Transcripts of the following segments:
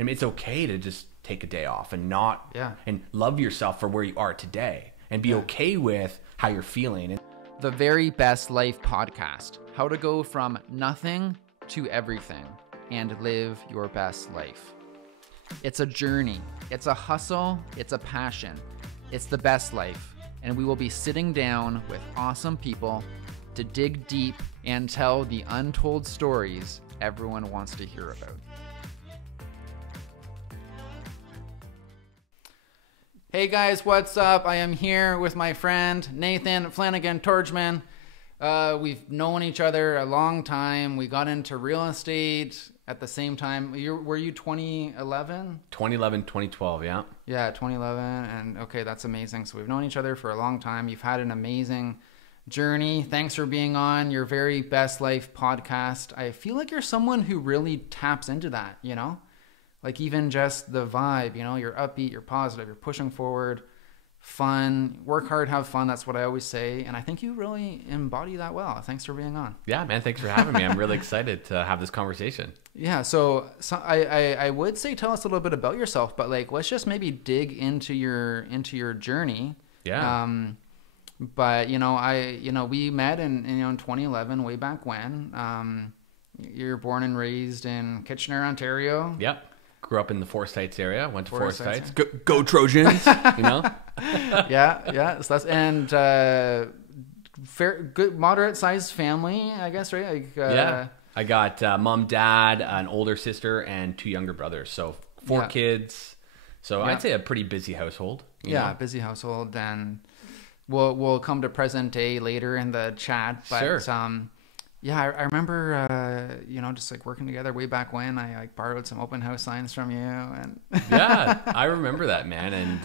And it's okay to just take a day off and not, and love yourself for where you are today and be okay with how you're feeling. The Very Best Life podcast, how to go from nothing to everything and live your best life. It's a journey, it's a hustle, it's a passion, it's the best life. And we will be sitting down with awesome people to dig deep and tell the untold stories everyone wants to hear about. Hey guys, what's up? I am here with my friend Nathan Flanagan Torchman. We've known each other a long time. We got into real estate at the same time. Were you 2011? 2011, 2012, yeah. Yeah, 2011. And okay, that's amazing. So we've known each other for a long time. You've had an amazing journey. Thanks for being on Your Very Best Life podcast. I feel like you're someone who really taps into that, you know? Like even just the vibe, you know, you're upbeat, you're positive, you're pushing forward, fun, work hard, have fun. That's what I always say. And I think you really embody that well. Thanks for being on. Yeah, man. Thanks for having me. I'm really excited to have this conversation. Yeah. So I would say, tell us a little bit about yourself, but like, let's just maybe dig into your journey. Yeah. But we met in 2011, way back when. You're born and raised in Kitchener, Ontario. Yep. Grew up in the Forsyths area. Went to Forsyths. Go Trojans! You know. Yeah. So that's fair, good, moderate sized family, I guess, right? Like, yeah. I got mom, dad, an older sister, and 2 younger brothers. So 4 kids. So I'd say a pretty busy household. You know? Busy household. And we'll come to present day later in the chat. But, sure. Yeah, I remember, just like working together way back when. I like borrowed some open house signs from you, and yeah, I remember that, man. And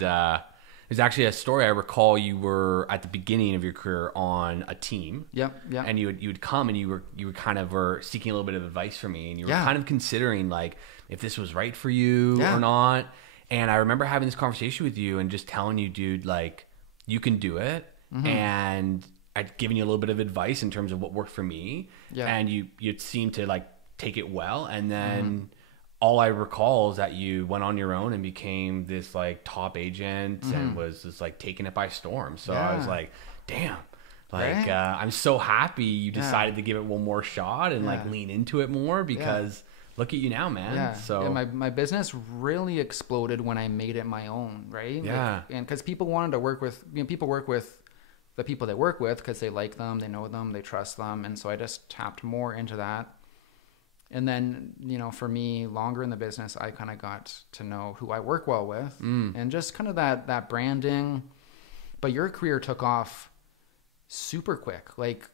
there's actually a story I recall. You were at the beginning of your career on a team. Yep. And you would come and you were kind of were seeking a little bit of advice from me, and you were kind of considering like if this was right for you or not. And I remember having this conversation with you and just telling you, dude, like you can do it, and I'd given you a little bit of advice in terms of what worked for me, and you seemed to like take it well. And then all I recall is that you went on your own and became this like top agent and was just like taking it by storm. So I was like, damn, like I'm so happy you decided to give it one more shot and like lean into it more because look at you now, man. Yeah. So my business really exploded when I made it my own, right? Yeah. Like, and because people wanted to work with, people work with the people they work with because they like them, they know them, they trust them. And so I just tapped more into that. And then, for me, longer in the business, I kind of got to know who I work well with and just kind of that branding. But your career took off super quick, like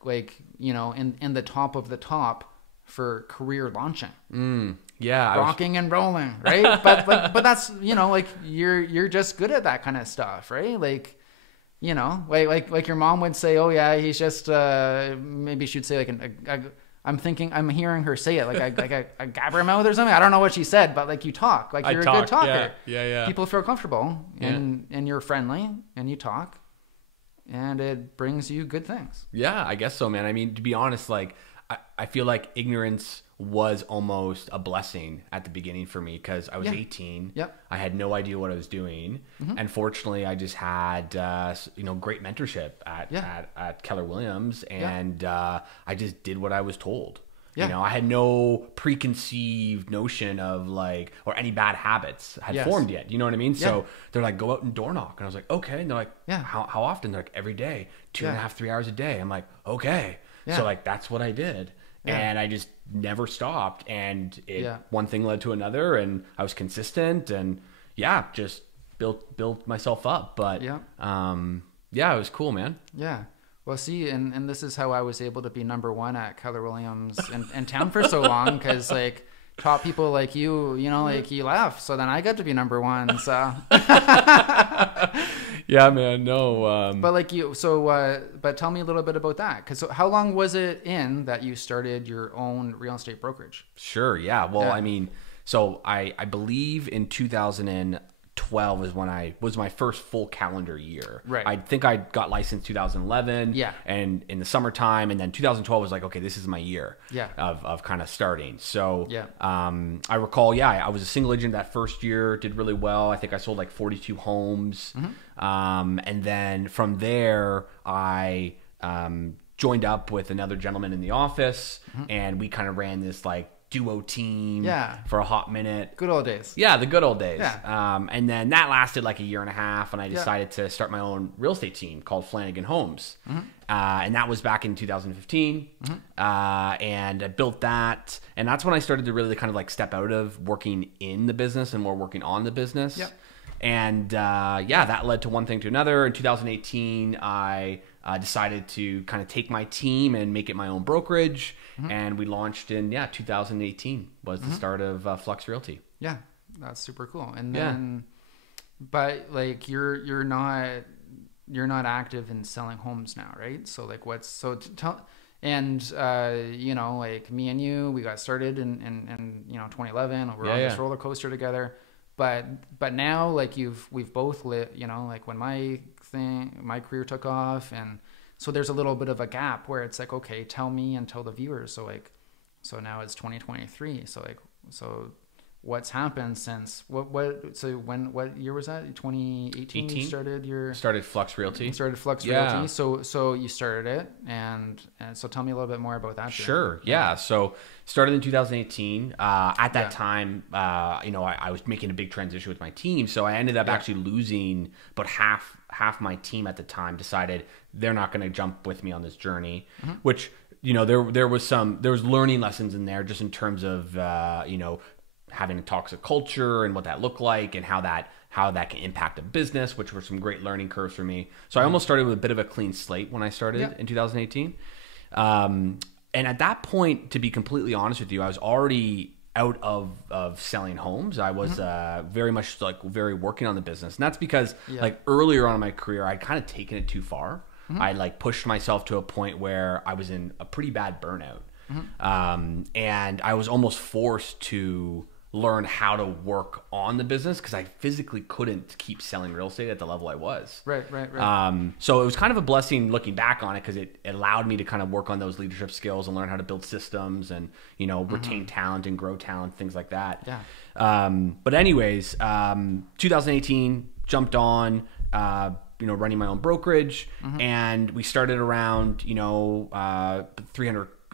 in the top of the top for career launching. Yeah. Rocking and rolling, right? but that's, you're just good at that kind of stuff, right? Like, like your mom would say, oh yeah, he's just, maybe she'd say like I'm hearing her say it like a gabbermouth or something. I don't know what she said, but like you talk, like you're a good talker. Yeah. People feel comfortable and you're friendly and you talk and it brings you good things. Yeah, I guess so, man. I mean, to be honest, like I feel like ignorance was almost a blessing at the beginning for me because I was 18. Yep. I had no idea what I was doing. And fortunately, I just had, great mentorship at Keller Williams. And I just did what I was told. Yeah. I had no preconceived notion of like, or any bad habits had formed yet. You know what I mean? So they're like, go out and door knock. And I was like, okay. And they're like, how often? They're like, every day, 2.5, 3 hours a day. I'm like, okay. Yeah. So like, that's what I did. Yeah. And I just never stopped. And one thing led to another and I was consistent and just built myself up. But it was cool, man. Yeah. Well, see, and this is how I was able to be number one at Keller Williams in town for so long. Cause like top people like you, like you left. So then I got to be number one. So yeah, man. No. But like you, but tell me a little bit about that. Cause how long was it in that you started your own real estate brokerage? Sure. Yeah. Well, I mean, so I believe in 2012, 2012 was my first full calendar year. Right. I think I got licensed 2011. Yeah. And in the summertime, and then 2012 was like, okay, this is my year. Yeah. Of kind of starting. So yeah. I recall, I was a single agent that first year, did really well. I think I sold like 42 homes. And then from there, I joined up with another gentleman in the office, and we kind of ran this like duo team for a hot minute. Good old days. Yeah, the good old days. Yeah. And then that lasted like a year and a half, and I decided to start my own real estate team called Flanagan Homes. And that was back in 2015. And I built that, and that's when I started to really kind of like step out of working in the business and more working on the business. Yep. And that led to one thing to another. In 2018, I decided to kind of take my team and make it my own brokerage. And we launched in 2018 was the start of Flux Realty. Yeah, that's super cool. And then, but like you're not active in selling homes now, right? So like you know, like me and you, we got started in 2011. We're on this roller coaster together. But now like we've both lit, you know, like when my career took off, and so there's a little bit of a gap where it's like, okay, tell me and tell the viewers. So now it's 2023. So what's happened since what year was that? 2018 you started Flux Realty. Realty. So you started it, and so tell me a little bit more about that. Sure. Yeah. So started in 2018. At that time, I was making a big transition with my team, so I ended up actually losing about half my team at the time. Decided they're not going to jump with me on this journey, which, you know, there was learning lessons in there, just in terms of having a toxic culture and what that looked like, and how that can impact a business, which were some great learning curves for me. So I almost started with a bit of a clean slate when I started in 2018. And at that point, to be completely honest with you, I was already out of selling homes. I was very much very working on the business. And that's because like earlier on in my career, I'd kind of taken it too far. I like pushed myself to a point where I was in a pretty bad burnout. And I was almost forced to learn how to work on the business because I physically couldn't keep selling real estate at the level I was. Right. So it was kind of a blessing looking back on it, because it allowed me to kind of work on those leadership skills and learn how to build systems and, you know, retain talent and grow talent, things like that. Yeah. But anyways, 2018 jumped on, running my own brokerage, and we started around,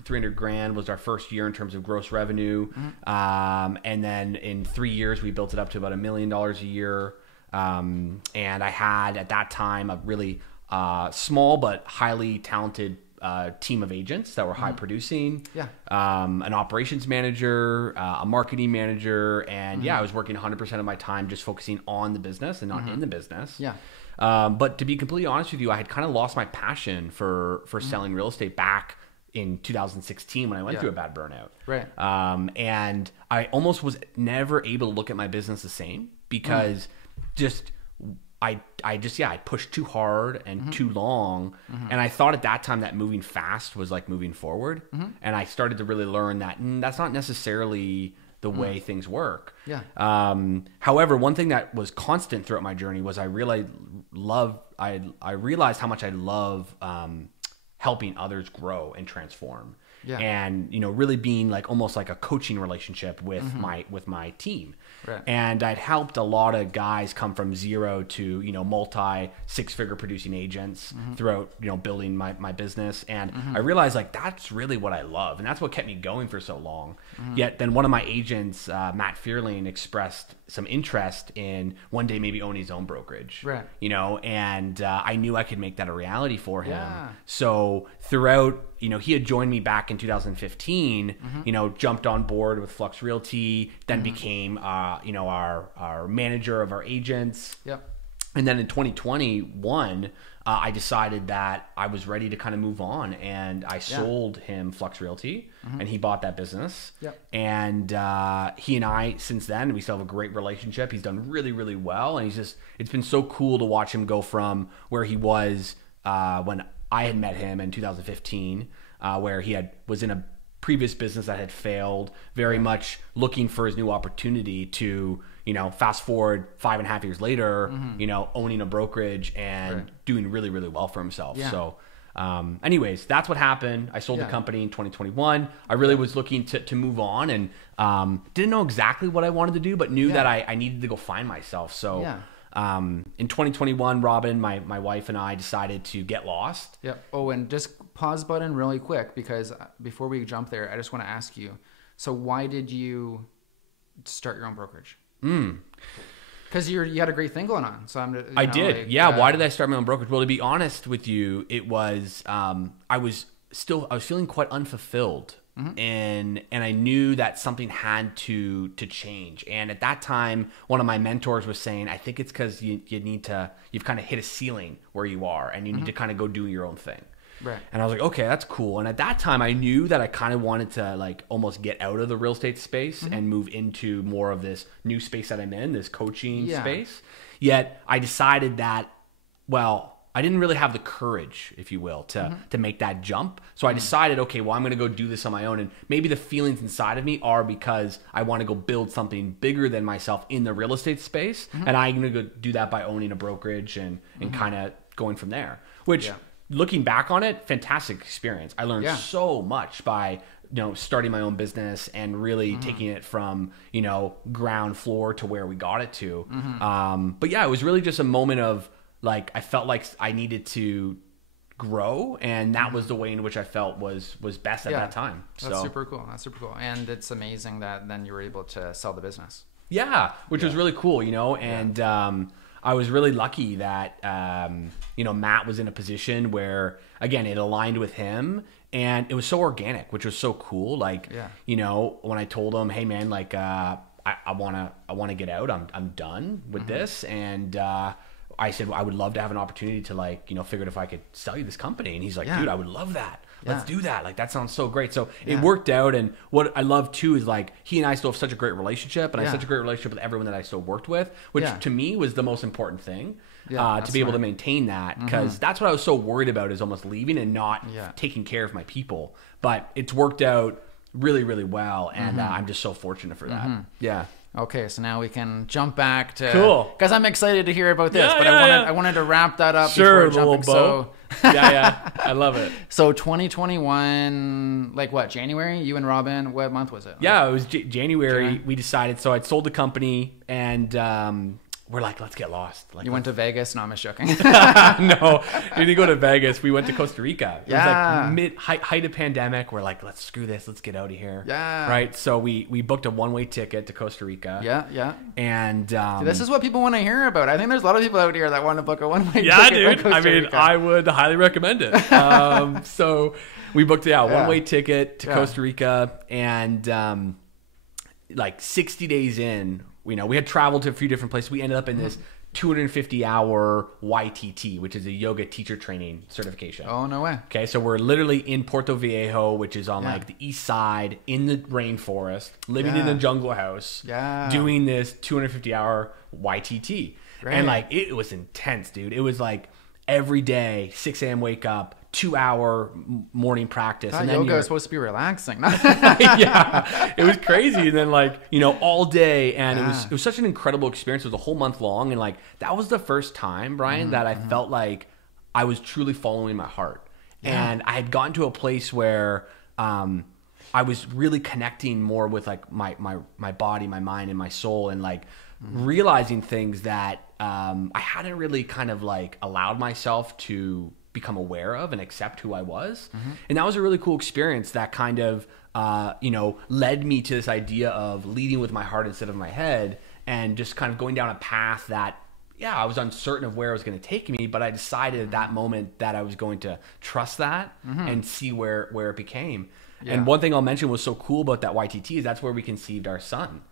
300 grand was our first year in terms of gross revenue. And then in 3 years, we built it up to about $1 million a year. And I had at that time a really small but highly talented team of agents that were high producing. An operations manager, a marketing manager, and I was working 100% of my time just focusing on the business and not in the business. But to be completely honest with you, I had kind of lost my passion for selling real estate back in 2016 when I went through a bad burnout. Right. And I almost was never able to look at my business the same, because I pushed too hard and too long. And I thought at that time that moving fast was like moving forward. And I started to really learn that that's not necessarily the way things work. However, one thing that was constant throughout my journey was I realized how much I love helping others grow and transform. And really being like almost like a coaching relationship with my team. And I'd helped a lot of guys come from zero to multi six-figure producing agents throughout building my business. And I realized like that's really what I love, and that's what kept me going for so long. Yet then one of my agents, Matt Fearling, expressed some interest in one day maybe owning his own brokerage. And I knew I could make that a reality for him. So throughout, he had joined me back in 2015, jumped on board with Flux Realty, then became, our manager of our agents. And then in 2021, I decided that I was ready to kind of move on, and I sold him Flux Realty, and he bought that business. And he and I, since then, we still have a great relationship. He's done really, really well, and it's been so cool to watch him go from where he was when I had met him in 2015, where he was in a previous business that had failed, very much looking for his new opportunity to, you know, fast forward 5.5 years later, you know, owning a brokerage and doing really, really well for himself. So anyways, that's what happened. I sold the company in 2021. I really was looking to move on, and didn't know exactly what I wanted to do, but knew that I needed to go find myself. So in 2021, Robin, my wife, and I decided to get lost. Oh, and just pause button really quick, because before we jump there, I just want to ask you, so why did you start your own brokerage? Because you had a great thing going on. So I did. Like, why did I start my own brokerage? Well, to be honest with you, it was I was feeling quite unfulfilled, and I knew that something had to change. And at that time, one of my mentors was saying, I think it's because you've kind of hit a ceiling where you are, and you need to kind of go do your own thing. Right. And I was like, okay, that's cool. And at that time, I knew that I kind of wanted to like almost get out of the real estate space and move into more of this new space that I'm in, this coaching space. Yet I decided that, well, I didn't really have the courage, if you will, to make that jump. So I decided, okay, well, I'm going to go do this on my own. And maybe the feelings inside of me are because I want to go build something bigger than myself in the real estate space. And I'm going to go do that by owning a brokerage and kind of going from there, which... Looking back on it, fantastic experience. I learned so much by, you know, starting my own business and really taking it from, you know, ground floor to where we got it to. But yeah, it was really just a moment of like, I felt like I needed to grow, and that was the way in which I felt was best at that time. That's super cool. That's super cool. And it's amazing that then you were able to sell the business. Yeah, which was really cool, you know, and I was really lucky that, you know, Matt was in a position where, again, it aligned with him, and it was so organic, which was so cool. Like, you know, when I told him, hey man, like, I want to get out, I'm done with this. And, I said, I would love to have an opportunity to, like, you know, figure out if I could sell you this company. And he's like, dude, I would love that. Let's do that. Like, that sounds so great. So it worked out. And what I love too is like, he and I still have such a great relationship, and I have such a great relationship with everyone that I still worked with, which to me was the most important thing, to be able to maintain that. Because that's what I was so worried about, is almost leaving and not taking care of my people. But it's worked out really, really well. And I'm just so fortunate for that. Yeah. Okay, so now we can jump back to because I'm excited to hear about this, but I wanted to wrap that up before jumping. So I love it. So 2021, like what, January? You and Robin, what month was it? Yeah, it was January. We decided. So I'd sold the company, and we're like, let's get lost. Like, you went to Vegas? No, I'm just joking. No, we didn't go to Vegas. We went to Costa Rica. It was like height of pandemic. We're like, let's screw this. Let's get out of here. Right. So we booked a one-way ticket to Costa Rica. And this is what people want to hear about. I think there's a lot of people out here that want to book a one-way ticket. Yeah, dude. I mean, I would highly recommend it. So we booked one-way ticket to Costa Rica, and like 60 days in, you know, we had traveled to a few different places. We ended up in this 250-hour YTT, which is a yoga teacher training certification. Oh, no way. Okay, so we're literally in Puerto Viejo, which is on like the east side in the rainforest, living in a jungle house, doing this 250-hour YTT. And like, it was intense, dude. It was like every day, 6 a.m. wake up, 2-hour morning practice. And then yoga is supposed to be relaxing. It was crazy. And then, like, you know, all day, and it was such an incredible experience. It was a whole month long, and like, that was the first time, Brian, that I felt like I was truly following my heart. And I had gotten to a place where I was really connecting more with like my body, my mind, and my soul, and like realizing things that I hadn't really kind of like allowed myself to become aware of and accept who I was. And that was a really cool experience that kind of, you know, led me to this idea of leading with my heart instead of my head, and just kind of going down a path that, I was uncertain of where it was going to take me, but I decided at that moment that I was going to trust that and see where it became. And one thing I'll mention was so cool about that YTT is that's where we conceived our son.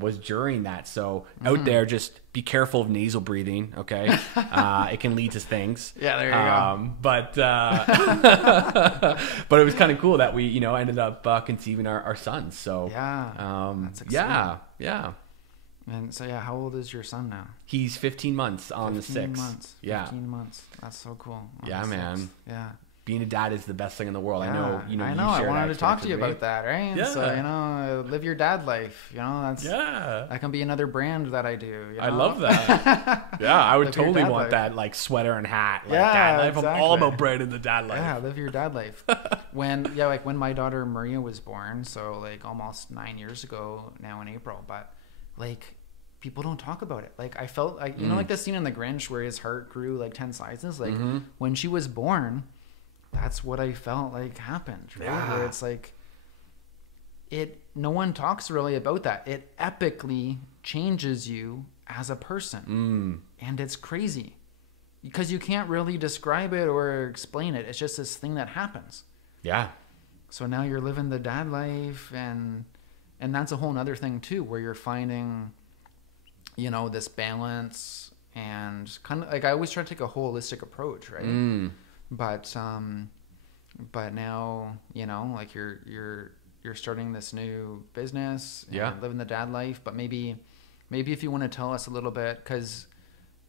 Was during that. So out there, just be careful of nasal breathing. Okay. It can lead to things. Yeah, there you go. But it was kind of cool that we, you know, ended up conceiving our sons. So that's exciting. Yeah. And so, how old is your son now? He's 15 months on the 6th. 15 months. 15 months. That's so cool. Yeah, man. Yeah. being a dad is the best thing in the world. Yeah, I know. I wanted to talk to you about that, right? Yeah. So, live your dad life. That can be another brand that I do. I love that. Yeah, I would totally want life. That like sweater and hat. Like dad life. Exactly. I'm all about branding the dad life. Yeah, live your dad life. When my daughter Maria was born, so like almost 9 years ago now in April, but like people don't talk about it. Like I felt like, like the scene in The Grinch where his heart grew like 10 sizes. Like when she was born, that's what I felt like happened, right? Yeah. Where it's like, no one talks really about that. It epically changes you as a person. And it's crazy because you can't really describe it or explain it. It's just this thing that happens. Yeah. So now you're living the dad life, and that's a whole nother thing too, where you're finding, this balance, and kind of like I always try to take a holistic approach, right? But now, like you're starting this new business and living the dad life, but maybe if you want to tell us a little bit, cause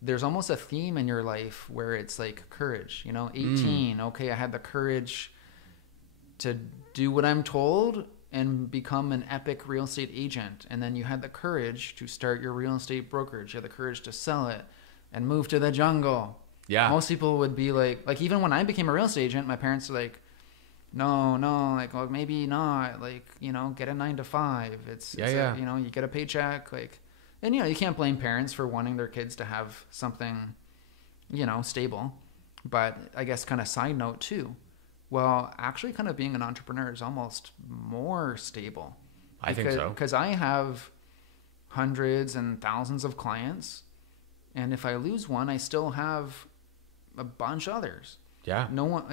there's almost a theme in your life where it's like courage, 18. Okay. I had the courage to do what I'm told and become an epic real estate agent. And then you had the courage to start your real estate brokerage. You had the courage to sell it and move to the jungle. Yeah. Most people would be like even when I became a real estate agent, my parents were like, no, like, well, maybe not, like, get a 9 to 5. It's you get a paycheck, like, and, you can't blame parents for wanting their kids to have something, stable. But I guess kind of side note too. Well, actually kind of being an entrepreneur is almost more stable. I think so. Because I have hundreds and thousands of clients. And if I lose one, I still have a bunch others. Yeah. No one,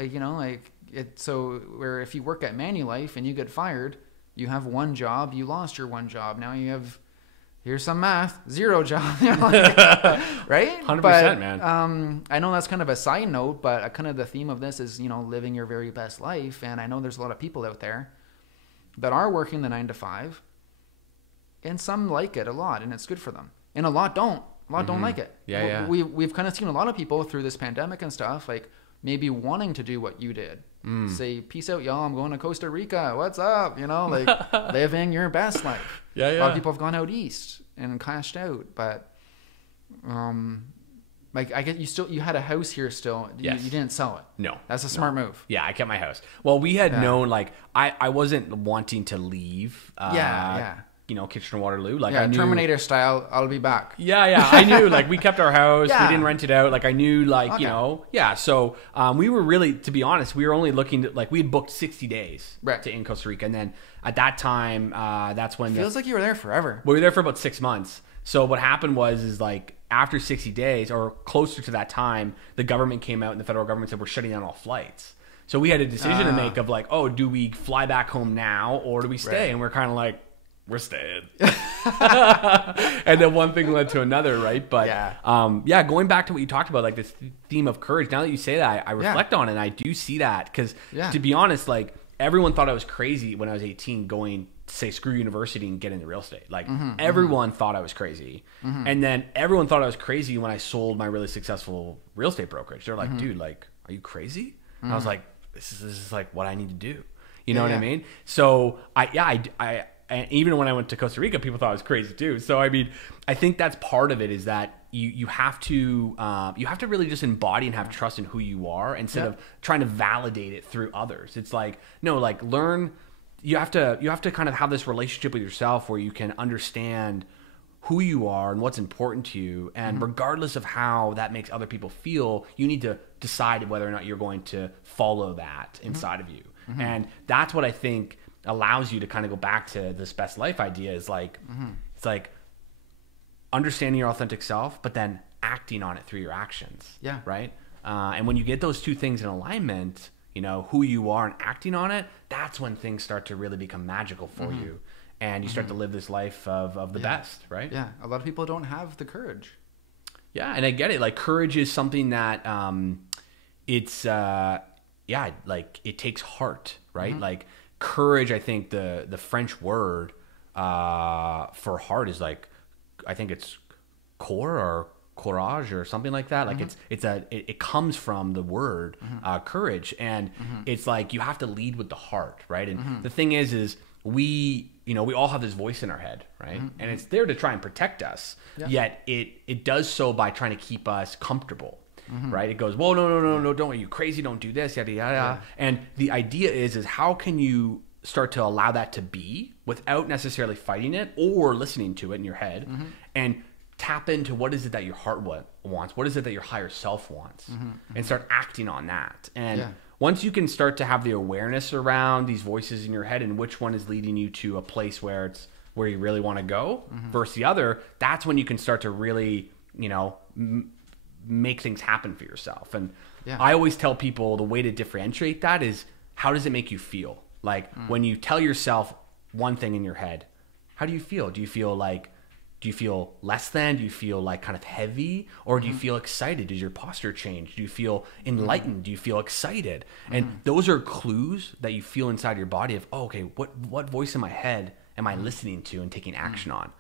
so where if you work at Manulife and you get fired, you have one job, you lost your one job. Now you have, here's some math, 0 job. Right? 100%, man. I know that's kind of a side note, but kind of the theme of this is, living your very best life. And I know there's a lot of people out there that are working the 9 to 5, and some like it a lot, and it's good for them. And a lot don't. A lot don't like it. Yeah. We've kind of seen a lot of people through this pandemic and stuff, like maybe wanting to do what you did. Say, peace out, y'all. I'm going to Costa Rica. What's up? Like living your best life. Yeah. A lot of people have gone out east and cashed out, but like I get you had a house here still. Yes. You didn't sell it. No. That's a smart move. Yeah, I kept my house. Well, we had known, like, I wasn't wanting to leave. Kitchener-Waterloo. Like, I knew, Terminator style, I'll be back. Yeah. I knew, like, we kept our house. We didn't rent it out. Like, I knew, like, So, we were really, to be honest, we were only looking to, like, we had booked 60 days to in Costa Rica. And then at that time, that's when... Feels like you were there forever. We were there for about 6 months. So what happened was like, after 60 days or closer to that time, the government came out and the federal government said, we're shutting down all flights. So we had a decision to make of like, oh, do we fly back home now or do we stay? Right. And we're kind of like, we're staying. And then one thing led to another, right? But going back to what you talked about, like this theme of courage, now that you say that, I reflect on it and I do see that because to be honest, like everyone thought I was crazy when I was 18 going to say screw university and get into real estate. Like everyone thought I was crazy. And then everyone thought I was crazy when I sold my really successful real estate brokerage. They're like, dude, like, are you crazy? And I was like, this is like what I need to do. You know what I mean? So I and even when I went to Costa Rica, people thought I was crazy too. So I mean, I think that's part of it is that you have to really just embody and have trust in who you are instead of trying to validate it through others. It's like, no, like learn. You have to kind of have this relationship with yourself where you can understand who you are and what's important to you. And regardless of how that makes other people feel, you need to decide whether or not you're going to follow that inside of you. And that's what I think allows you to kind of go back to this best life idea is like, it's like understanding your authentic self, but then acting on it through your actions. Yeah. Right. And when you get those two things in alignment, you know, who you are and acting on it, that's when things start to really become magical for you. And you start to live this life of the best, right? Yeah. A lot of people don't have the courage. Yeah. And I get it. Like courage is something that it's, like it takes heart, right? Like courage, I think the French word for heart is like, I think it's core or courage or something like that. Like it comes from the word courage, and it's like you have to lead with the heart, right? And the thing is we all have this voice in our head, right? And it's there to try and protect us, yet it does so by trying to keep us comfortable. Right? It goes, whoa, no, don't, are you crazy? Don't do this, yada, yada. Yeah. And the idea is how can you start to allow that to be without necessarily fighting it or listening to it in your head, and tap into what is it that your heart wants? What is it that your higher self wants? And start acting on that. And once you can start to have the awareness around these voices in your head and which one is leading you to a place where you really want to go versus the other, that's when you can start to really, make things happen for yourself. And I always tell people the way to differentiate that is, how does it make you feel? Like when you tell yourself one thing in your head, how do you feel? Do you feel less than? Do you feel like kind of heavy? Or do you feel excited? Does your posture change? Do you feel enlightened? Do you feel excited? And those are clues that you feel inside your body of, oh, okay, what voice in my head am I listening to and taking action on?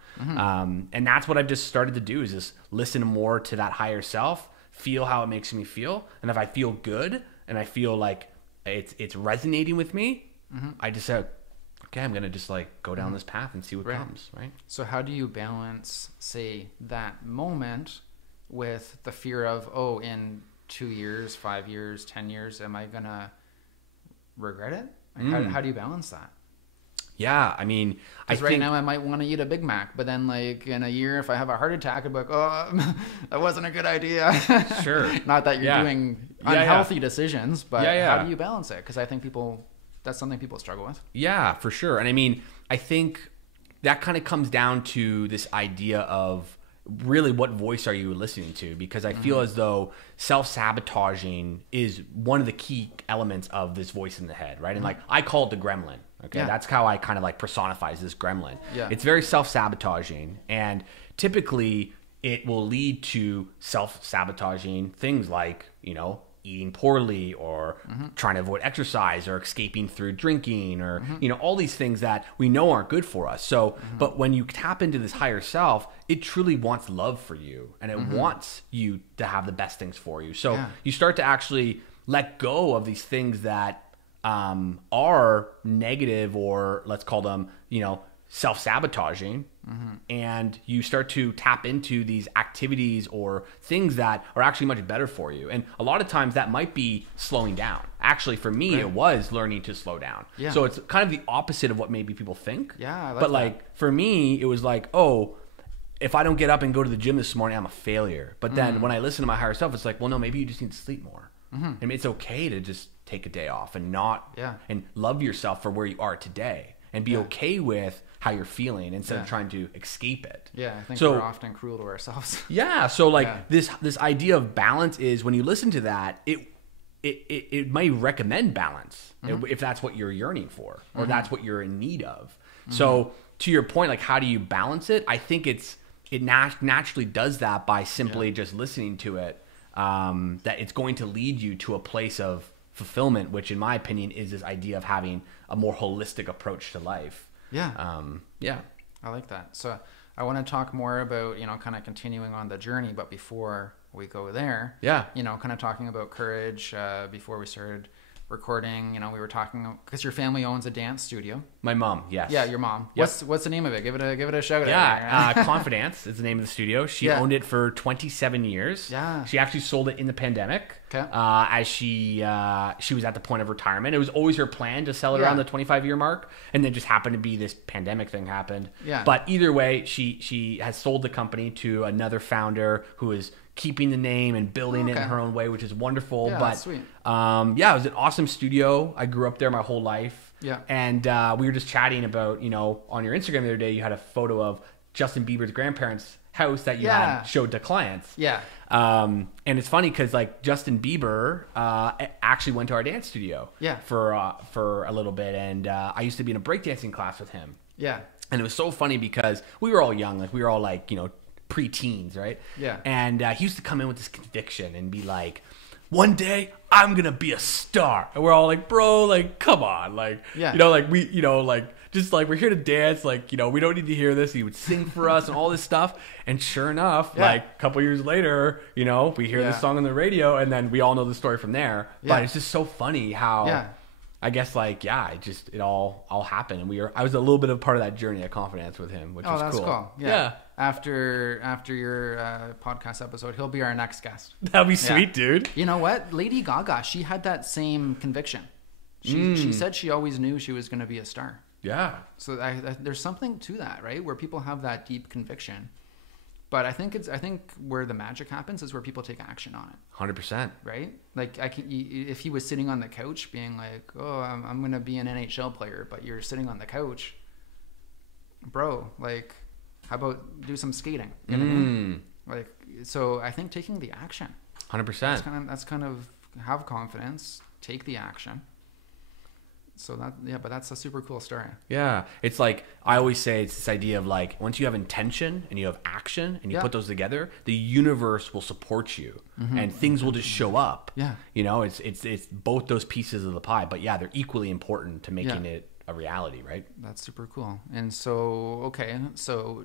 And that's what I've just started to do, is just listen more to that higher self, feel how it makes me feel. And if I feel good and I feel like it's resonating with me, I just said, okay, I'm going to just like go down this path and see what comes, right? So how do you balance, say, that moment with the fear of, oh, in 2 years, 5 years, 10 years, am I going to regret it? Like, how do you balance that? Yeah, I mean, right now I might want to eat a Big Mac, but then like in a year, if I have a heart attack, I'd be like, oh, that wasn't a good idea. Sure. Not that you're doing unhealthy decisions, but how do you balance it? Because I think that's something people struggle with. Yeah, for sure. And I mean, I think that kind of comes down to this idea of really what voice are you listening to? Because I feel as though self-sabotaging is one of the key elements of this voice in the head, right? And like, I call it the gremlin. Okay, that's how I kind of like personifies this gremlin. Yeah. It's very self-sabotaging, and typically it will lead to self-sabotaging things like, eating poorly, or trying to avoid exercise, or escaping through drinking, or, all these things that we know aren't good for us. So, but when you tap into this higher self, it truly wants love for you, and it wants you to have the best things for you. So you start to actually let go of these things that are negative, or let's call them, self-sabotaging, and you start to tap into these activities or things that are actually much better for you. And a lot of times that might be slowing down. Actually, for me, it was learning to slow down. Yeah. So it's kind of the opposite of what maybe people think. Yeah, I like but like for me, it was like, oh, if I don't get up and go to the gym this morning, I'm a failure. But then when I listen to my higher self, it's like, well, no, maybe you just need to sleep more. And it's okay to just take a day off and and love yourself for where you are today, and be okay with how you're feeling instead of trying to escape it. Yeah, I think we're often cruel to ourselves. Yeah, so like this idea of balance is, when you listen to that, it might recommend balance if that's what you're yearning for, or that's what you're in need of. So to your point, like, how do you balance it? I think it naturally does that by simply just listening to it. That it's going to lead you to a place of fulfillment, which in my opinion is this idea of having a more holistic approach to life. I like that. So I want to talk more about, kind of continuing on the journey, but before we go there, kind of talking about courage, before we started recording, we were talking, because your family owns a dance studio. My mom, yes. Yeah, your mom. Yep. What's the name of it? Give it a shout out. Yeah, Confidence is the name of the studio. She owned it for 27 years. Yeah. She actually sold it in the pandemic. Okay. As she was at the point of retirement. It was always her plan to sell it around the 25-year mark, and then just happened to be this pandemic thing happened. Yeah. But either way, she has sold the company to another founder who is keeping the name and building it in her own way, which is wonderful. Yeah, but that's sweet. it was an awesome studio. I grew up there my whole life. Yeah. And we were just chatting about, on your Instagram the other day, you had a photo of Justin Bieber's grandparents' house that you had showed to clients. Yeah. And it's funny because like Justin Bieber actually went to our dance studio for a little bit, and I used to be in a breakdancing class with him. Yeah. And it was so funny because we were all young, like we were all like, pre-teens, right? Yeah. And he used to come in with this conviction and be like, one day I'm going to be a star. And we're all like, bro, like, come on. Like, you know, like we, you know, like, just like, we're here to dance. Like, you know, we don't need to hear this. He would sing for us and all this stuff. And sure enough, like a couple years later, you know, we hear this song on the radio and then we all know the story from there. But it's just so funny how, I guess, like, it all happened. And I was a little bit of part of that journey of confidence with him, which was cool. Oh, that's cool. Yeah. After your podcast episode, he'll be our next guest. That'd be sweet, dude. You know what? Lady Gaga, she had that same conviction. She said she always knew she was going to be a star. Yeah. So there's something to that, right? Where people have that deep conviction. But I think where the magic happens is where people take action on it. 100%. Right? Like, if he was sitting on the couch being like, oh, I'm going to be an NHL player, but you're sitting on the couch, bro, like, how about do some skating? You know what I mean? Like, so I think taking the action. 100%. That's kind of have confidence, take the action. So but that's a super cool story. Yeah. It's like, I always say it's this idea of like, once you have intention and you have action and you put those together, the universe will support you and things will just show up. Yeah. You know, it's both those pieces of the pie, but they're equally important to making it a reality, right? That's super cool. And so, so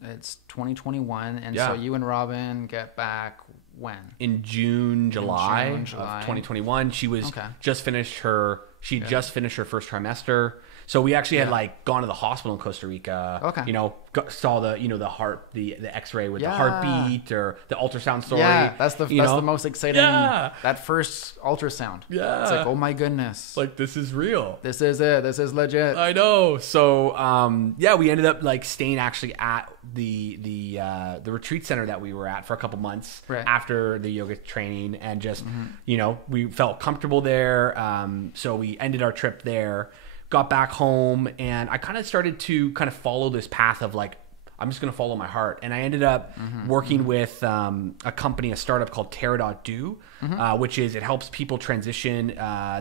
it's 2021. And so you and Robin get back when? In June, July of 2021. She was just finished her first trimester. So we actually had like gone to the hospital in Costa Rica. Okay. You know, saw the heart, the X-ray with the heartbeat or the ultrasound story. Yeah, that's the most exciting. Yeah. That first ultrasound. Yeah. It's like, oh my goodness. Like, this is real. This is it. This is legit. I know. So we ended up like staying actually at the retreat center that we were at for a couple months after the yoga training, and just you know, we felt comfortable there. So we ended our trip there. Got back home, and I kind of started to kind of follow this path of like, I'm just going to follow my heart. And I ended up working with a company, a startup called Terra.do, which it helps people transition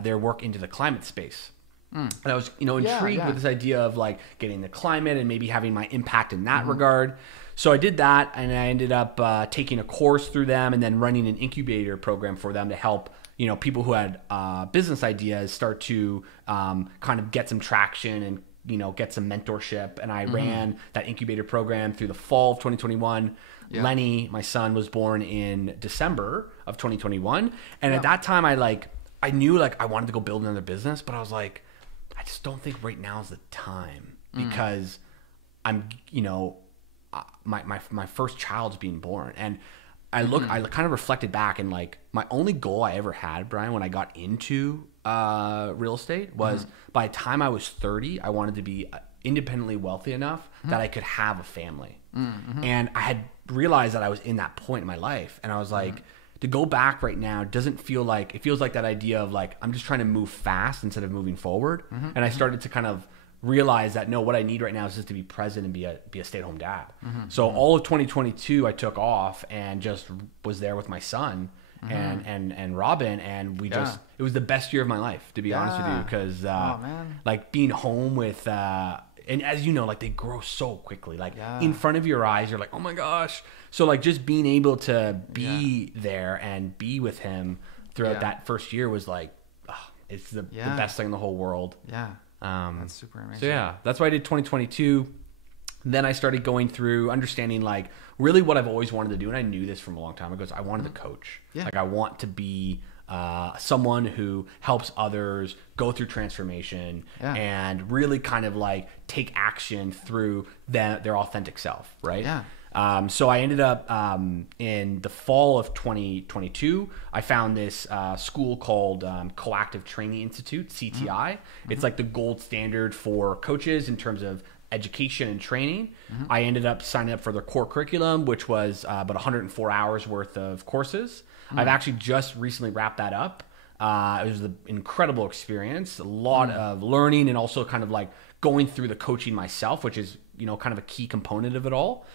their work into the climate space. And I was, you know, intrigued with this idea of like getting the climate and maybe having my impact in that regard. So I did that, and I ended up taking a course through them and then running an incubator program for them to help, you know, people who had business ideas start to kind of get some traction and, you know, get some mentorship. And I ran that incubator program through the fall of 2021. Yeah. Lenny, my son, was born in December of 2021. And at that time, I knew like I wanted to go build another business, but I was like, I just don't think right now is the time, because I'm, you know, my first child's being born. And I kind of reflected back, and like my only goal I ever had, Brian, when I got into real estate was by the time I was 30, I wanted to be independently wealthy enough that I could have a family. And I had realized that I was in that point in my life, and I was like, to go back right now doesn't feel like, it feels like that idea of like, I'm just trying to move fast instead of moving forward. And I started to kind of realize that, no, what I need right now is just to be present and be a stay-at-home dad. So all of 2022 I took off and just was there with my son and Robin, and we just, it was the best year of my life, to be honest with you, because like being home with and as you know, like they grow so quickly, like in front of your eyes, you're like, oh my gosh. So like just being able to be there and be with him throughout that first year was like, it's the best thing in the whole world. That's super amazing. So that's why I did 2022. Then I started going through understanding like really what I've always wanted to do, and I knew this from a long time ago. So I wanted to coach. Like I want to be someone who helps others go through transformation and really kind of like take action through their authentic self, right? So I ended up in the fall of 2022, I found this school called Coactive Training Institute, CTI. It's like the gold standard for coaches in terms of education and training. I ended up signing up for their core curriculum, which was about 104 hours worth of courses. I've actually just recently wrapped that up. It was an incredible experience, a lot of learning, and also kind of like going through the coaching myself, which is, you know, kind of a key component of it all.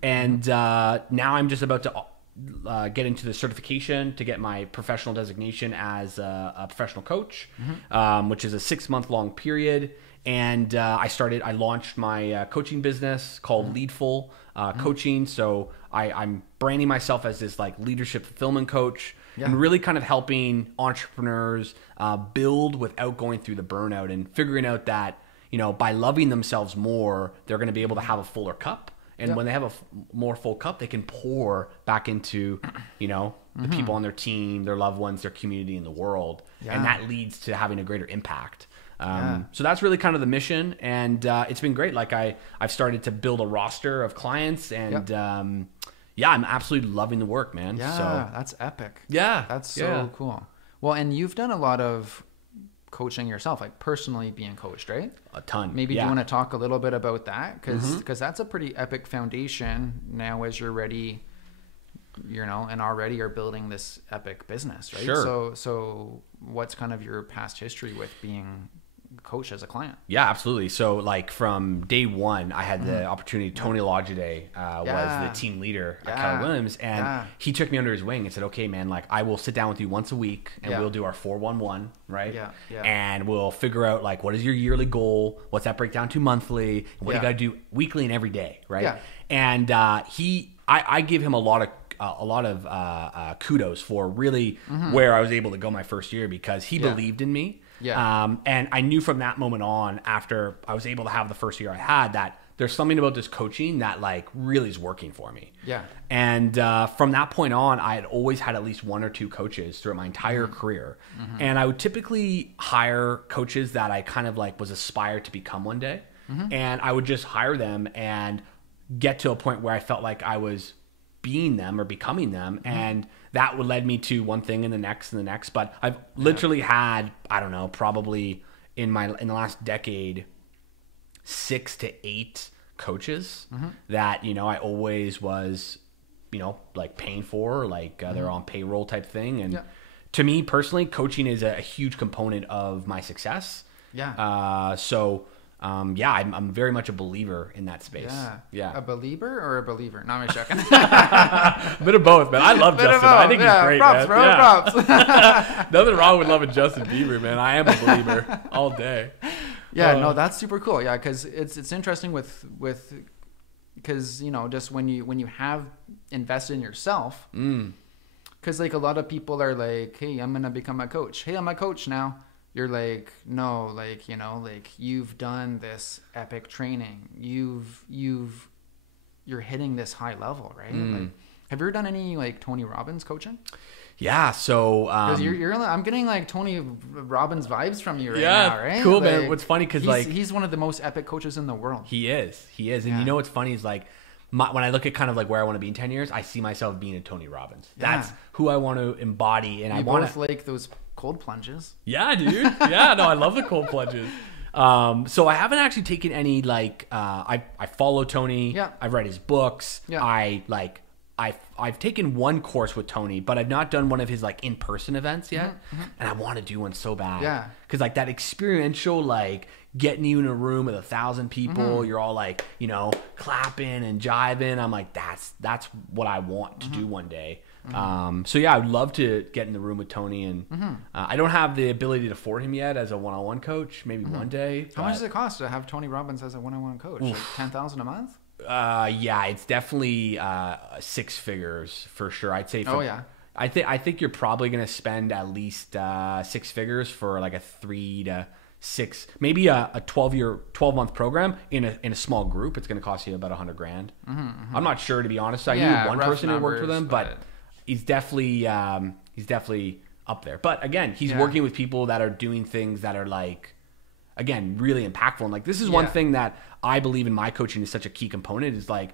And now I'm just about to get into the certification to get my professional designation as a professional coach, which is a 6-month-long period. And I launched my coaching business called Leadful Coaching. So I'm branding myself as this like leadership fulfillment coach. and really kind of helping entrepreneurs build without going through the burnout, and figuring out that, you know, by loving themselves more, they're going to be able to have a fuller cup. And when they have a more full cup, they can pour back into, you know, the people on their team, their loved ones, their community, and the world. And that leads to having a greater impact. So that's really kind of the mission. And it's been great. Like I've started to build a roster of clients, and I'm absolutely loving the work, man. Yeah, so, that's epic. Yeah. That's so cool. Well, and you've done a lot of coaching yourself, like personally being coached, right? A ton. Maybe do you want to talk a little bit about that? Because that's a pretty epic foundation now as you're ready, you know, and already are building this epic business, right? Sure. So what's kind of your past history with being coached as a client? Yeah, absolutely. So like from day one, I had the opportunity. Tony Logide was the team leader at Keller Williams, and he took me under his wing and said, okay, man, like I will sit down with you once a week and we'll do our 411, right? And we'll figure out like, what is your yearly goal? What's that break down to monthly? And what do you got to do weekly and every day, right? And I give him a lot of kudos for really where I was able to go my first year, because he believed in me. And I knew from that moment on, after I was able to have the first year I had, that there's something about this coaching that like really is working for me. And from that point on, I had always had at least one or two coaches throughout my entire career. And I would typically hire coaches that I kind of like was aspired to become one day. And I would just hire them and get to a point where I felt like I was being them or becoming them, and that would lead me to one thing and the next and the next. But I've literally had, I don't know, probably in the last decade, 6 to 8 coaches that, you know, I always was, you know, like paying for, like they're on payroll type thing. And to me personally, coaching is a huge component of my success. I'm very much a believer in that space. A believer or a believer? No, I'm joking. A bit of both, man. I love Justin. I think he's great, props, man. Bro, props. Nothing wrong with loving Justin Bieber, man. I am a believer all day. No, that's super cool. Yeah, because it's interesting with because, you know, just when you have invested in yourself, because like a lot of people are like, hey, I'm gonna become a coach. Hey, I'm a coach now. You're like, no, like, you know, like you've done this epic training. You're hitting this high level, right? Like, have you ever done any like Tony Robbins coaching? Yeah, so I'm getting like Tony Robbins vibes from you right now, right? Cool, like, man. What's funny because like he's one of the most epic coaches in the world. He is, and you know what's funny is like when I look at kind of like where I want to be in 10 years, I see myself being a Tony Robbins. That's who I want to embody, and I want to like those cold plunges. Yeah, dude. Yeah, no, I love the cold plunges. So I haven't actually taken any like I follow Tony. I've read his books. I've taken one course with Tony, but I've not done one of his like in-person events yet. And I want to do one so bad. Because like that experiential, like getting you in a room with 1,000 people, you're all like, you know, clapping and jiving. I'm like, that's what I want to do one day. So yeah, I'd love to get in the room with Tony, and I don't have the ability to afford him yet as a one-on-one coach. Maybe one day. How much does it cost to have Tony Robbins as a one-on-one coach? Like $10,000 a month? Yeah, it's definitely 6 figures for sure. I'd say. I think you're probably gonna spend at least 6 figures for like a 3 to 6, maybe a 12-month program in a small group. It's gonna cost you about $100,000. I'm not sure, to be honest. I knew one person who worked with him, but he's definitely up there. But again, he's working with people that are doing things that are like, again, really impactful. And like, this is one thing that I believe in my coaching is such a key component, is like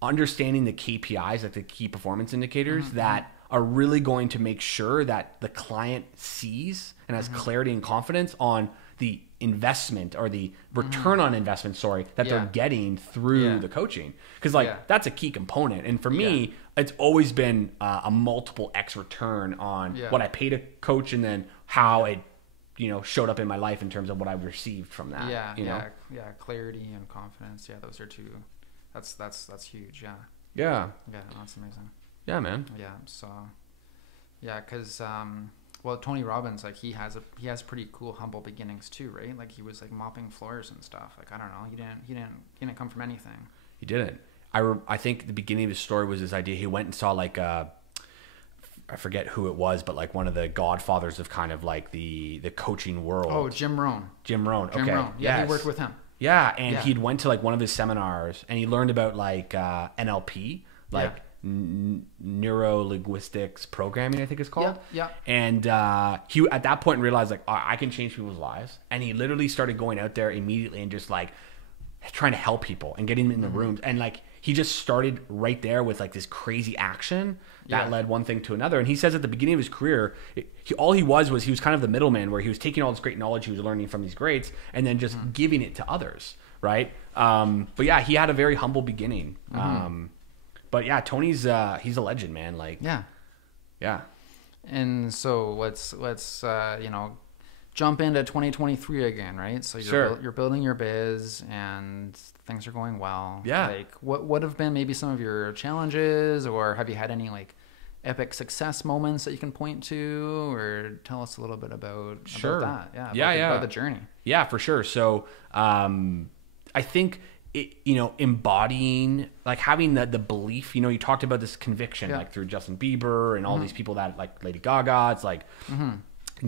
understanding the KPIs, like the key performance indicators that are really going to make sure that the client sees and has clarity and confidence on the investment or the return on investment, that they're getting through the coaching. Because like that's a key component. And for me, it's always been a multiple X return on what I paid a coach, and then how it, you know, showed up in my life in terms of what I received from that. Clarity and confidence. Yeah, those are two. That's huge. Yeah, that's amazing. Yeah, man. So because well, Tony Robbins, like he has pretty cool humble beginnings too, right? Like he was like mopping floors and stuff. Like I don't know, he didn't come from anything. He didn't. I think the beginning of his story was this idea. He went and saw like a I forget who it was, but like one of the godfathers of kind of like the coaching world. Oh, Jim Rohn. Jim Rohn. Okay. Jim Rohn. Yeah, yes. he worked with him. Yeah, and he'd went to like one of his seminars, and he learned about like NLP, like neuro-linguistics programming, I think it's called. Yeah. And he at that point realized like, oh, I can change people's lives, and he literally started going out there immediately and just like trying to help people and getting them in the rooms, and like he just started right there with like this crazy action that led one thing to another. And he says at the beginning of his career, all he was kind of the middleman, where he was taking all this great knowledge he was learning from these greats and then just giving it to others, right? But yeah, he had a very humble beginning. But yeah, Tony's he's a legend, man. Like yeah. And so let's you know, jump into 2023 again, right? So you're building your biz and things are going well. Yeah. Like what have been maybe some of your challenges, or have you had any like epic success moments that you can point to, or tell us a little bit about that? About the journey. Yeah, for sure. So I think embodying, like having the belief, you talked about this conviction, like through Justin Bieber and all these people that like Lady Gaga, it's like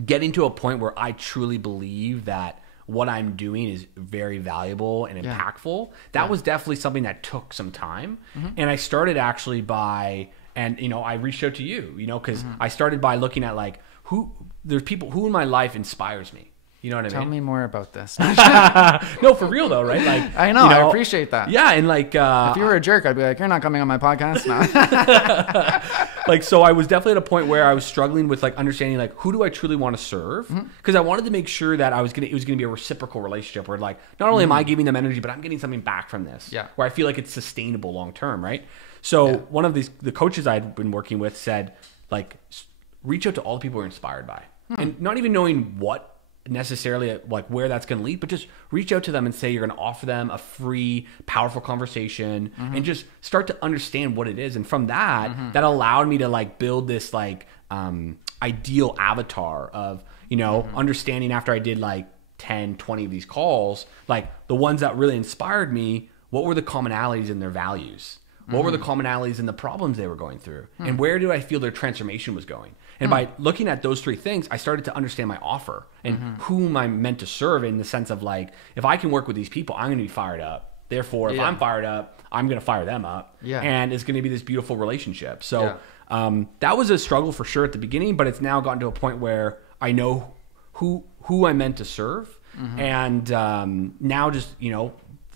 getting to a point where I truly believe that what I'm doing is very valuable and impactful. That was definitely something that took some time. And I started actually by, and I reached out to you, because I started by looking at like there's people who in my life inspires me. You know what I mean? Tell me more about this. No, for real though, right? Like I know, I appreciate that. Yeah, and like if you were a jerk, I'd be like, you're not coming on my podcast now. Like, so I was definitely at a point where I was struggling with like understanding like who do I truly want to serve, because I wanted to make sure that it was gonna be a reciprocal relationship where like not only am I giving them energy, but I'm getting something back from this. Yeah. Where I feel like it's sustainable long term, right? So one of the coaches I'd been working with said like reach out to all the people you're inspired by, and not even knowing what necessarily like where that's going to lead, but just reach out to them and say you're going to offer them a free, powerful conversation and just start to understand what it is. And from that, that allowed me to like build this like ideal avatar of, understanding after I did like 10, 20 of these calls, like the ones that really inspired me, what were the commonalities in their values? What were the commonalities in the problems they were going through? And where do I feel their transformation was going? And by looking at those three things, I started to understand my offer and whom I'm meant to serve, in the sense of like, if I can work with these people, I'm going to be fired up. Therefore, if I'm fired up, I'm going to fire them up. Yeah. And it's going to be this beautiful relationship. So that was a struggle for sure at the beginning, but it's now gotten to a point where I know who I'm meant to serve. And now just,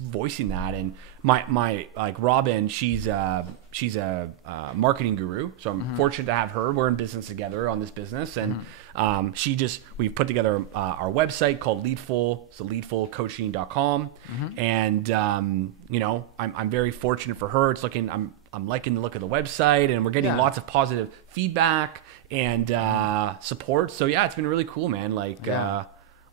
voicing that. And my like Robin, she's a marketing guru, so I'm fortunate to have her. We're in business together on this business, and we've put together our website called Leadful, so leadfulcoaching.com. And I'm very fortunate for her. It's looking, I'm liking the look of the website, and we're getting lots of positive feedback and support. So yeah, it's been really cool, man. Like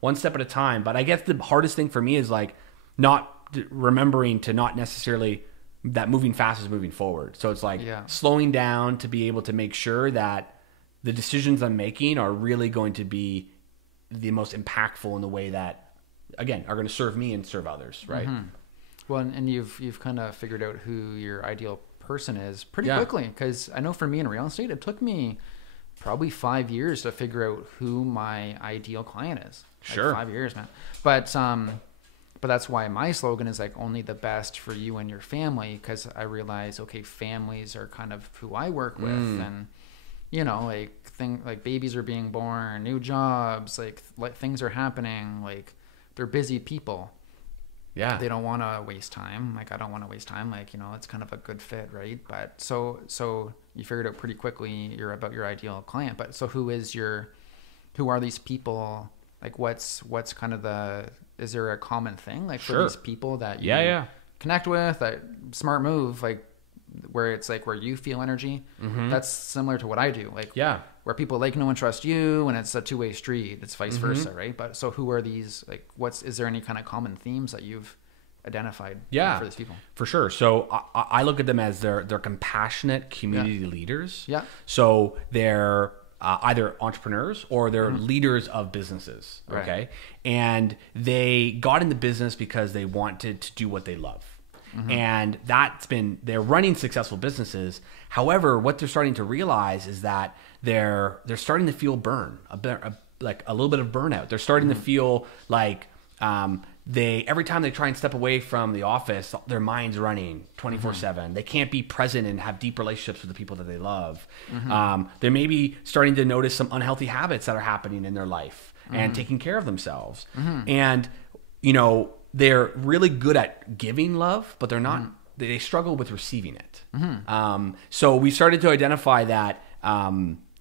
one step at a time. But I guess the hardest thing for me is like not remembering to not necessarily that moving fast is moving forward. So it's like slowing down to be able to make sure that the decisions I'm making are really going to be the most impactful in the way that, again, are going to serve me and serve others, right? Well, and you've kind of figured out who your ideal person is pretty quickly, because I know for me in real estate, it took me probably 5 years to figure out who my ideal client is. Sure. Like 5 years, man. But that's why my slogan is like only the best for you and your family, because I realize, okay, families are kind of who I work with, and like babies are being born, new jobs, like things are happening, like they're busy people. Yeah, they don't want to waste time. Like I don't want to waste time. Like it's kind of a good fit, right? But so you figured out pretty quickly about your ideal client. But so who are these people? Like what's kind of is there a common thing like for these people that you connect with? That smart move, like where it's like where you feel energy. That's similar to what I do. Like where people like know and trust you, and it's a two-way street. It's vice versa, right? But so who are these? Like is there any kind of common themes that you've identified for these people? For sure. So I look at them as they're compassionate community leaders. Yeah. So they're either entrepreneurs or they're leaders of businesses. Okay. Right. And they got into business because they wanted to do what they love. And they're running successful businesses. However, what they're starting to realize is that they're starting to feel like a little bit of burnout. They're starting to feel like every time they try and step away from the office, their mind's running 24/7. They can't be present and have deep relationships with the people that they love. They're maybe starting to notice some unhealthy habits that are happening in their life and taking care of themselves. And, they're really good at giving love, but they're not, they struggle with receiving it. So we started to identify that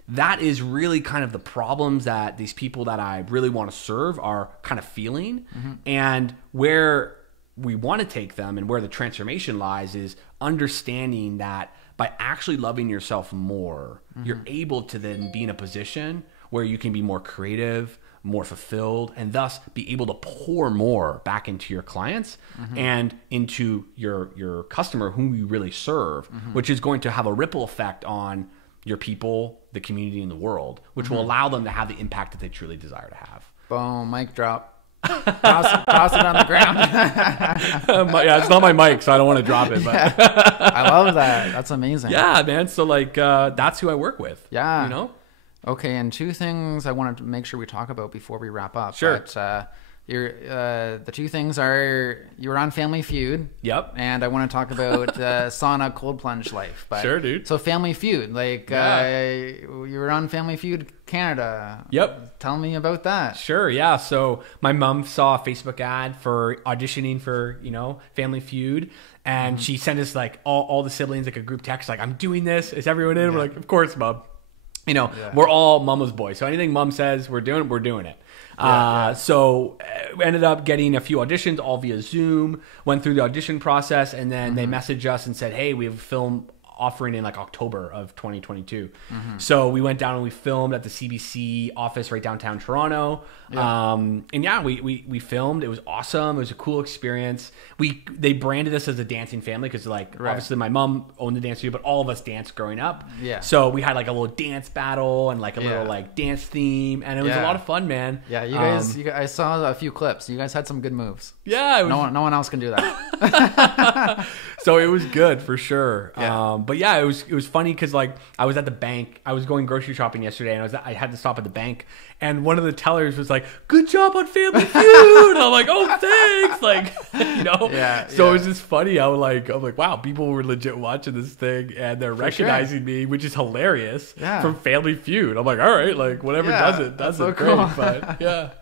that is really kind of the problems that these people that I really want to serve are kind of feeling. And where we want to take them and where the transformation lies is understanding that by actually loving yourself more, you're able to then be in a position where you can be more creative, more fulfilled, and thus be able to pour more back into your clients and into your customer whom you really serve, which is going to have a ripple effect on your people, the community, and the world, which will allow them to have the impact that they truly desire to have. Boom, mic drop. Toss it on the ground. Yeah, it's not my mic, so I don't want to drop it. But I love that. That's amazing. Yeah, man. So that's who I work with. Yeah. Okay, and 2 things I wanted to make sure we talk about before we wrap up. Sure. But, the 2 things are you were on Family Feud. Yep. And I want to talk about sauna cold plunge life. But, sure, dude. So Family Feud, you were on Family Feud Canada. Yep. Tell me about that. Sure. Yeah. So my mom saw a Facebook ad for auditioning for Family Feud, and she sent us all the siblings a group text I'm doing this. Is everyone in? We're like, of course, Mom. We're all mama's boys. So anything mom says we're doing it. So we ended up getting a few auditions all via Zoom, went through the audition process, and then they messaged us and said, hey, we have a film offering in October of 2022. So we went down and we filmed at the CBC office right downtown Toronto. We filmed. It was awesome. It was a cool experience. They branded us as a dancing family because obviously my mom owned the dance studio, but all of us danced growing up. Yeah. So we had a little dance battle and a little dance theme, and it was a lot of fun, man. Yeah, you guys, I saw a few clips. You guys had some good moves. Yeah. No one else can do that. So it was good for sure. Yeah. But yeah, it was funny because I was at the bank. I was going grocery shopping yesterday, and I had to stop at the bank, and one of the tellers was like, "Good job on Family Feud." I'm like, "Oh, thanks!" So it was just funny. I'm like, wow, people were legit watching this thing, and they're recognizing me, which is hilarious from Family Feud. I'm like, all right, whatever does it, that's so great. Cool. But yeah,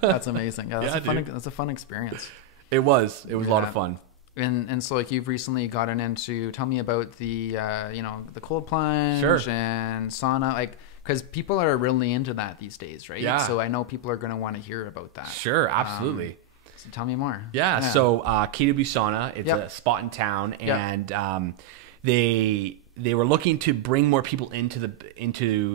that's amazing. Yeah, that's a fun experience. It was a lot of fun. And so you've recently gotten into, tell me about the the cold plunge and sauna, because people are really into that these days, right? So I know people are going to want to hear about that. Sure, absolutely. So tell me more. So KW Sauna, it's a spot in town, and they were looking to bring more people into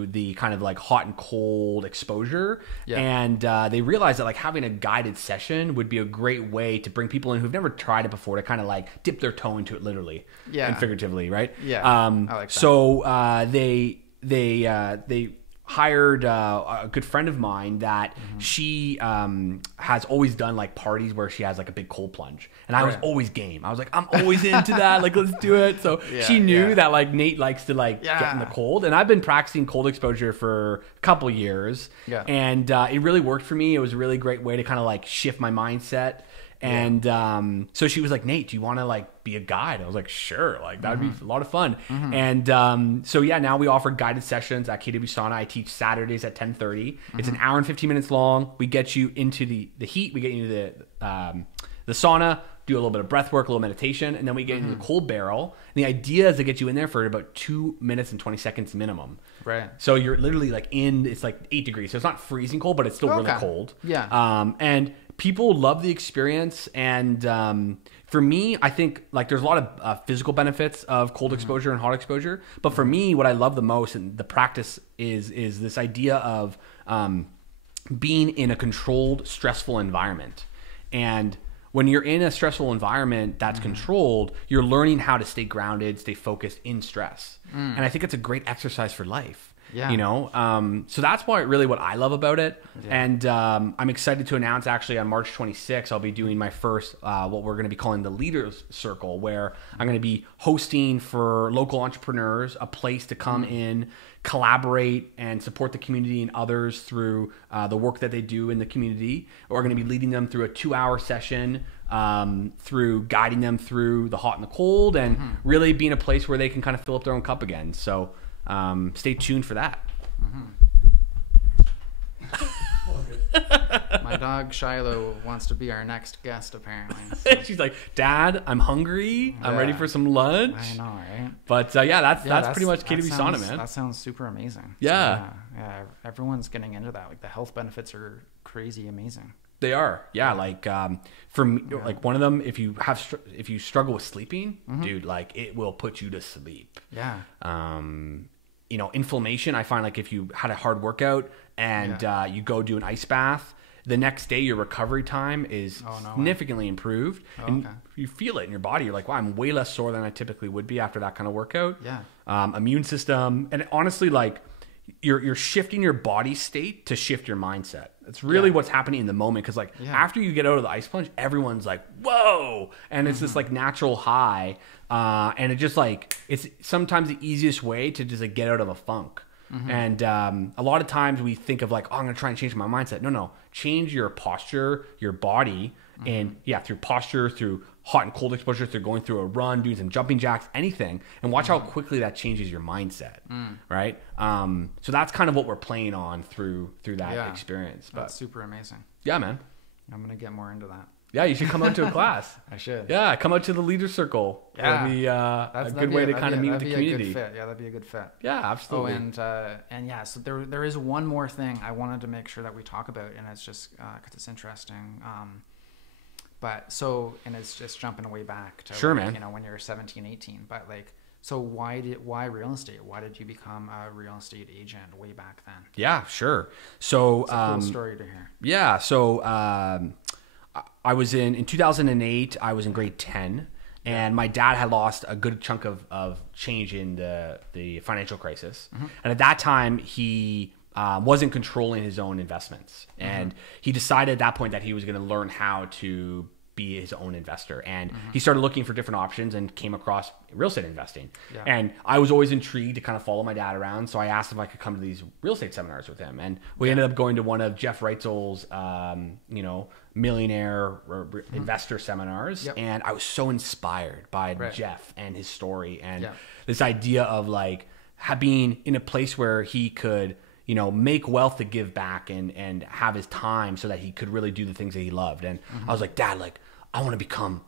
the kind of hot and cold exposure. And they realized that having a guided session would be a great way to bring people in who've never tried it before to kind of dip their toe into it literally and figuratively, right? I like that. So they hired a good friend of mine that she has always done parties where she has a big cold plunge, and I was always game. I was like, I'm always into that, let's do it. So she knew that Nate likes to get in the cold, and I've been practicing cold exposure for a couple years, and it really worked for me. It was a really great way to kind of shift my mindset. And so she was like, Nate, do you want to be a guide? I was like, sure, that'd be a lot of fun. And so now we offer guided sessions at KW Sauna. I teach Saturdays at 10:30. It's an hour and 15 minutes long. We get you into the heat. We get you into the sauna, do a little bit of breath work, a little meditation, and then we get into the cold barrel. And the idea is to get you in there for about 2 minutes and 20 seconds minimum. Right. So you're literally it's 8 degrees. So it's not freezing cold, but it's still really cold. Yeah. And people love the experience, and for me, I think there's a lot of physical benefits of cold exposure and hot exposure, but for me, what I love the most and the practice is this idea of being in a controlled, stressful environment. And when you're in a stressful environment that's controlled, you're learning how to stay grounded, stay focused in stress. And I think it's a great exercise for life. Yeah. You know, so that's really what I love about it. Yeah. And I'm excited to announce actually on March 26th, I'll be doing my first, what we're going to be calling the Leaders Circle, where I'm going to be hosting for local entrepreneurs a place to come in, collaborate and support the community and others through the work that they do in the community. We're going to be leading them through a 2-hour session, through guiding them through the hot and the cold, and really being a place where they can kind of fill up their own cup again. So stay tuned for that. My dog Shiloh wants to be our next guest, apparently. So. She's like, Dad, I'm hungry. I'm ready for some lunch. I know, right? But that's pretty much KW Sauna, man. That sounds super amazing. Yeah. So, yeah. Everyone's getting into that. Like the health benefits are crazy amazing. They are. Yeah. Like for me, like one of them, if you struggle with sleeping, dude, like it will put you to sleep. Yeah. You know, inflammation, I find like if you had a hard workout and you go do an ice bath, the next day your recovery time is significantly improved. And you feel it in your body. You're like, wow, I'm way less sore than I typically would be after that kind of workout. Yeah. Immune system. And honestly, like you're shifting your body state to shift your mindset. That's really what's happening in the moment. Cause like after you get out of the ice plunge, everyone's like, whoa. And it's this like natural high. And it just like, it's sometimes the easiest way to just like get out of a funk. And a lot of times we think of like, oh, I'm going to try and change my mindset. No, change your posture, your body, and through posture, through hot and cold exposure, through going through a run, doing some jumping jacks, anything, and watch how quickly that changes your mindset, right? So that's kind of what we're playing on through that experience. But that's super amazing. Yeah, man. I'm going to get more into that. Yeah, you should come out to a class. I should. Yeah, come out to the Leader Circle. Yeah, that'd be a good way to kind of meet with the community. Yeah, that'd be a good fit. Yeah, absolutely. Oh, and yeah, so there is one more thing I wanted to make sure that we talk about, and it's just because it's interesting. And it's just jumping way back to sure, like, man. You know, when you're 17, 18. But like, so why real estate? Why did you become a real estate agent way back then? Yeah, sure. So it's a cool story to hear. Yeah, so I was in 2008. I was in grade 10, and my dad had lost a good chunk of change in the financial crisis. And at that time, he wasn't controlling his own investments, and he decided at that point that he was going to learn how to be his own investor. And he started looking for different options and came across real estate investing. Yeah. And I was always intrigued to kind of follow my dad around. So I asked if I could come to these real estate seminars with him. And we ended up going to one of Jeff Reitzel's, millionaire investor seminars. Yep. And I was so inspired by Jeff and his story and this idea of like being in a place where he could, make wealth to give back and have his time so that he could really do the things that he loved. And I was like, Dad, like, I want to become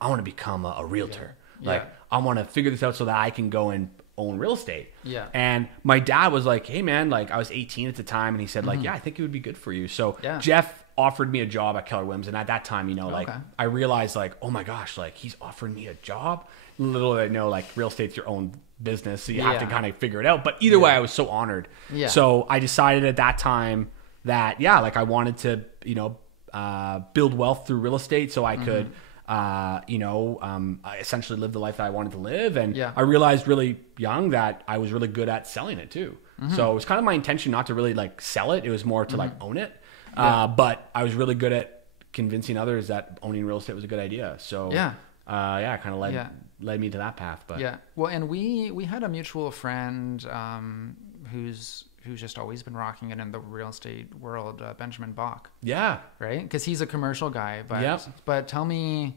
a realtor. Yeah. Like, I want to figure this out so that I can go and own real estate. Yeah. And my dad was like, hey man, like I was 18 at the time. And he said like, yeah, I think it would be good for you. So Jeff offered me a job at Keller Williams. And at that time, I realized like, oh my gosh, like he's offering me a job. Little did I know, like real estate's your own business. So you have to kind of figure it out. But either way, I was so honored. Yeah. So I decided at that time that, like I wanted to, build wealth through real estate so I could, I essentially live the life that I wanted to live. And I realized really young that I was really good at selling it too. So it was kind of my intention not to really like sell it. It was more to like own it. But I was really good at convincing others that owning real estate was a good idea. So it kind of led me to that path. But well, and we had a mutual friend who's just always been rocking it in the real estate world, Benjamin Bach. Yeah. Right? Because he's a commercial guy. But tell me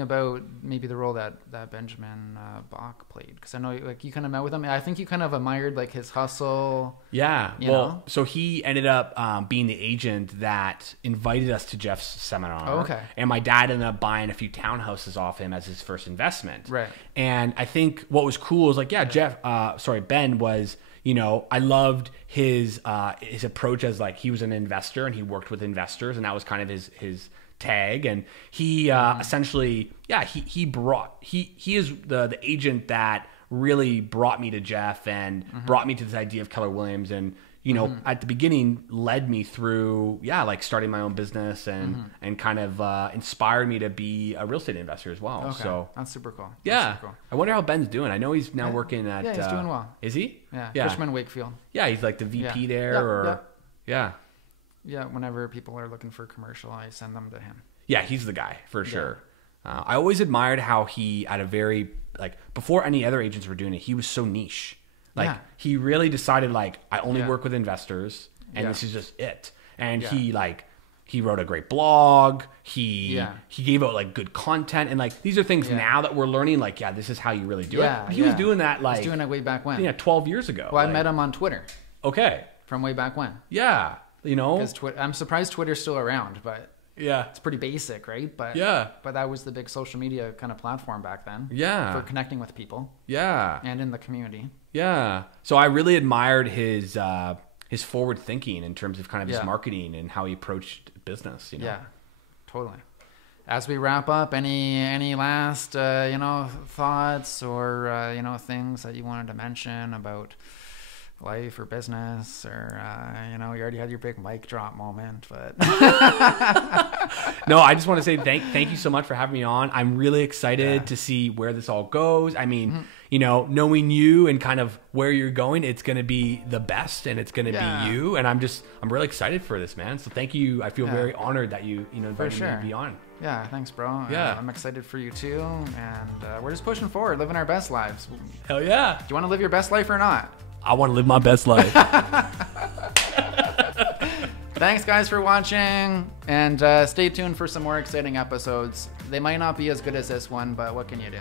about maybe the role that Benjamin Bach played. Because I know like you kind of met with him. I think you kind of admired like his hustle. Yeah. Well, so he ended up being the agent that invited us to Jeff's seminar. Oh, okay. And my dad ended up buying a few townhouses off him as his first investment. Right. And I think what was cool was like, Ben was, I loved his approach as like he was an investor and he worked with investors, and that was kind of his tag. And he essentially he is the agent that really brought me to Jeff and brought me to this idea of Keller Williams. And you know, at the beginning led me through, like starting my own business and kind of inspired me to be a real estate investor as well. Okay. So that's super cool. Yeah. Super cool. I wonder how Ben's doing. I know he's now working at... Yeah, he's doing well. Is he? Yeah. Cushman Wakefield. Yeah, he's like the VP there Yeah, whenever people are looking for commercial, I send them to him. Yeah, he's the guy for sure. I always admired how he, at a very, like, before any other agents were doing it, he was so niche. Like, he really decided, like, I only work with investors, and this is just it. And he, like, he wrote a great blog. He gave out, like, good content. And, like, these are things now that we're learning, like, this is how you really do it. He was doing that, like... He was doing it way back when. 12 years ago. Well, I met him on Twitter. Okay. From way back when. Yeah. You know? Because I'm surprised Twitter's still around, but... Yeah. It's pretty basic, right? But but that was the big social media kind of platform back then. Yeah. For connecting with people. Yeah. And in the community. Yeah. So I really admired his forward thinking in terms of kind of his marketing and how he approached business, you know. Yeah. Totally. As we wrap up, any last thoughts or things that you wanted to mention about life or business, or you already had your big mic drop moment, but no, I just want to say thank you so much for having me on. I'm really excited to see where this all goes. I mean, knowing you and kind of where you're going, it's going to be the best, and it's going to be you. And I'm really excited for this, man. So thank you. I feel very honored that you invited me to be on. Yeah, thanks, bro. Yeah, I'm excited for you too, and we're just pushing forward, living our best lives. Hell yeah! Do you want to live your best life or not? I want to live my best life. Thanks, guys, for watching, and stay tuned for some more exciting episodes. They might not be as good as this one, but what can you do?